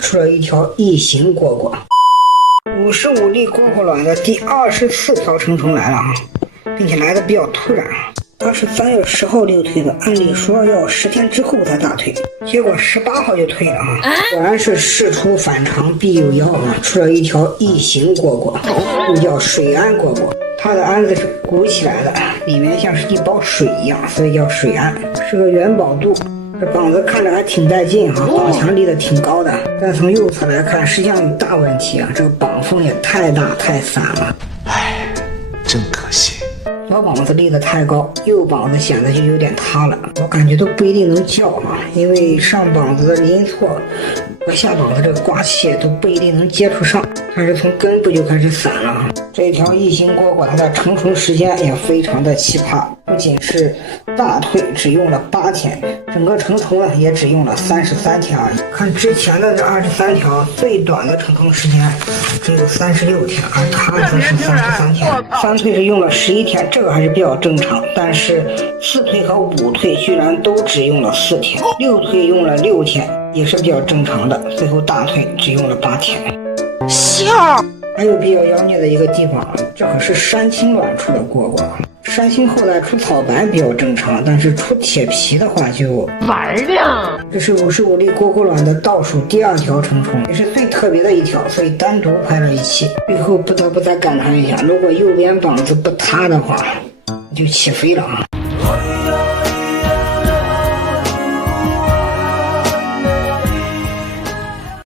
出了一条异形蝈蝈。55粒蝈蝈卵的第24条成虫来了啊，并且来的比较突然啊。它是3月10号六推的，按理说要10天之后才大推，结果18号就推了啊！果然是事出反常必有妖啊，出了一条异形蝈蝈，又叫水鞍蝈蝈。它的鞍子是鼓起来的，里面像是一包水一样，所以叫水鞍，是个元宝肚。这膀子看着还挺带劲啊，膀墙立得挺高的，但从右侧来看，实际上有大问题啊，这个膀峰也太大太散了，唉，真可惜。左膀子立得太高，右膀子显得就有点塌了，我感觉都不一定能叫啊，因为上膀子的邻错和下膀子这个刮气都不一定能接触上，但是从根部就开始散了。这条异形蝈蝈它的成虫时间也非常的奇葩，不仅是大推只用了8天，整个成虫呢也只用了33天而已。看之前的这23条，最短的成虫时间只有36天，而它则是33天。3推是用了11天，这个还是比较正常，但是4推和5推居然都只用了4天，6推用了6天，也是比较正常的，最后大推只用了8天。笑。还有比较妖孽的一个地方，这可是山青卵出的蝈蝈。山青后代出草白比较正常，但是出铁皮的话就玩呢。这是55粒蝈蝈卵的倒数第2条成虫，也是最特别的一条，所以单独拍了一期。最后不得不再感叹一下，如果右边膀子不塌的话，就起飞了啊！